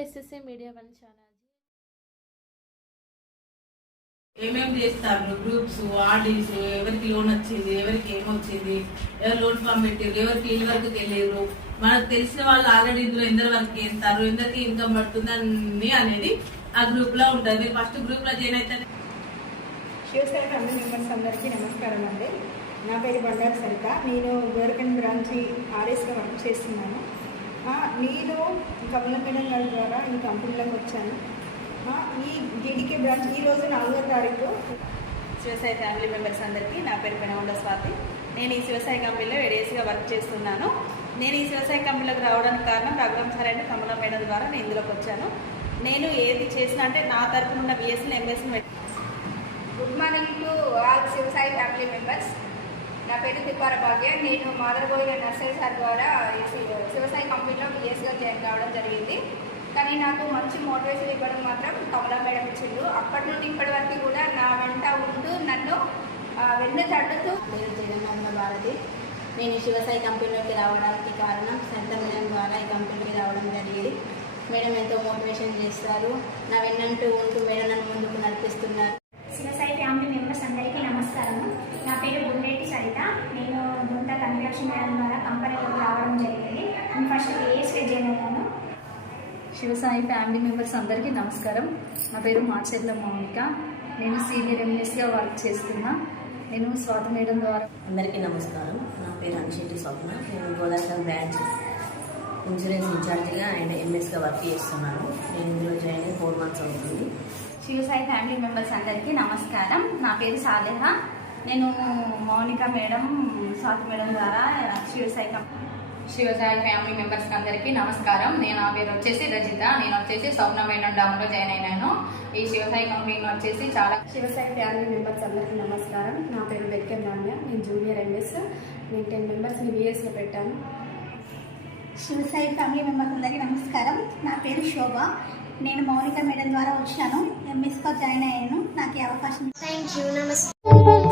Media one channel ఏమేమి చేస్తారు? Groups ఆర్డీస్ ఎవరికి లోన్ వచ్చింది ఎవరికి ఏమొచ్చింది ఎవరు లోన్ ఫామ్ పెట్టారు ఎవరికి ఇల్లు వరకు తెలియదు. మనకు తెలిసిన వాళ్ళు ఆల్రెడీ ఇందులో ఎందరి వరకు చేస్తారు. ఎందరికి ఇన్కమ్ పడుతుంది అని అనేది ఆ గ్రూప్లో ఉంటుంది. ఫస్ట్ గ్రూప్లో జాయిన్ అయితే శివసాయి ఫ్యామిలీ మెంబర్స్ అందరికీ నమస్కారం అండి. నా పేరు బండారు సరిత. నేను గోరకండ్ బ్రాంచి ఆర్ఎస్గా వర్క్ చేస్తున్నాను. నేను కమల మేడం గారి ద్వారా ఈ కంపెనీలోకి వచ్చాను. ఈ డీడీకే బ్రాంచ్ ఈ రోజు నాలుగో తారీఖు. శివసాయి ఫ్యామిలీ మెంబర్స్ అందరికీ నా పేరు పెనగొండ స్వాతి. నేను ఈ శివసాయి కంపెనీలో ఏడేసిగా వర్క్ చేస్తున్నాను. నేను ఈ శివసాయి కంపెనీలోకి రావడానికి కారణం Raghuram sir and Kamala madam ద్వారా నేను ఇందులోకి వచ్చాను. నేను ఏది చేసినా అంటే నా తరపున ఉన్న BSc MSc good morning to all Sivasai family members నా పేరు తిప్పార భాగ్య. నేను మాదరబోయిన నర్సరీ సార్ ద్వారా శివసాయి కంపెనీలో బిఎస్గా జాయిన్ కావడం జరిగింది. కానీ నాకు మంచి మోటివేషన్ ఇవ్వడం మాత్రం కమలా మేడం ఇచ్చిండు అప్పటి నుండి ఇప్పటి వరకు కూడా నా వెంట ఉంటూ నన్ను వెన్ను తట్టుతూ పేరు జగన్మోహన భారతి. నేను శివసాయి కంపెనీలోకి రావడానికి కారణం సంత మేడం ద్వారా ఈ కంపెనీకి రావడం జరిగింది. మేడం ఎంతో మోటివేషన్ చేస్తారు. నా వెన్నంటూ ఉంటూ మేడం నన్ను ముందుకు నడిపిస్తున్నారు. శివసాయి ఫ్యామిలీ మెంబర్స్ అందరికీ నమస్కారము నా పేరు బుల్లెట్టి సరిత నేను గుంట కన్వెక్షన్ మేడం ద్వారా కంపెనీలోకి రావడం జరిగింది. నేను ఫస్ట్ ఏఎస్కే జాయిన్ అయ్యాను. శివసాయి ఫ్యామిలీ మెంబర్స్ అందరికీ నమస్కారం. నా పేరు మాచెర్ల మౌనిక. నేను సీనియర్ ఎంఎస్గా వర్క్ చేస్తున్నా. నేను స్వాత మేడం ద్వారా అందరికీ నమస్కారం. నా పేరు అనిశెట్టి స్వప్న. నేను గోదావరి బ్రాంచ్ ఇన్సూరెన్స్ ఇన్ఛార్జిగా అండ్ ఎంఎస్గా వర్క్ చేస్తున్నాను. నేను ఇందులో జాయిన్ అయ్యి ఫోర్ మంత్స్ అవుతుంది. శివసాయి ఫ్యామిలీ మెంబర్స్ అందరికీ నమస్కారం. నా పేరు సాలేహ. నేను మౌనిక మేడం స్వాతి మేడం ద్వారా శివసాయి కం- శివసాయి ఫ్యామిలీ మెంబర్స్ అందరికీ నమస్కారం. నేను నా పేరు వచ్చేసి రజిత. నేను వచ్చేసి స్వప్న మేడం డామ్లో జాయిన్ అయినాను. ఈ శివసాయి కంపెనీలో వచ్చేసి చాలా శివసాయి ఫ్యామిలీ మెంబర్స్ అందరికీ నమస్కారం. నా పేరు బెక్కం రామ్య నేను జూనియర్ ఎంఎస్ నేను టెన్ మెంబర్స్ని బిఎస్లో పెట్టాను. శివసాయి ఫ్యామిలీ మెంబర్స్ అందరికీ నమస్కారం. నా పేరు శోభ. నేను మౌనిక మేడం ద్వారా వచ్చాను. ఎంఎస్గా జాయిన్ అయ్యాను. నాకు ఈ అవకాశం థ్యాంక్ యూ నమస్తే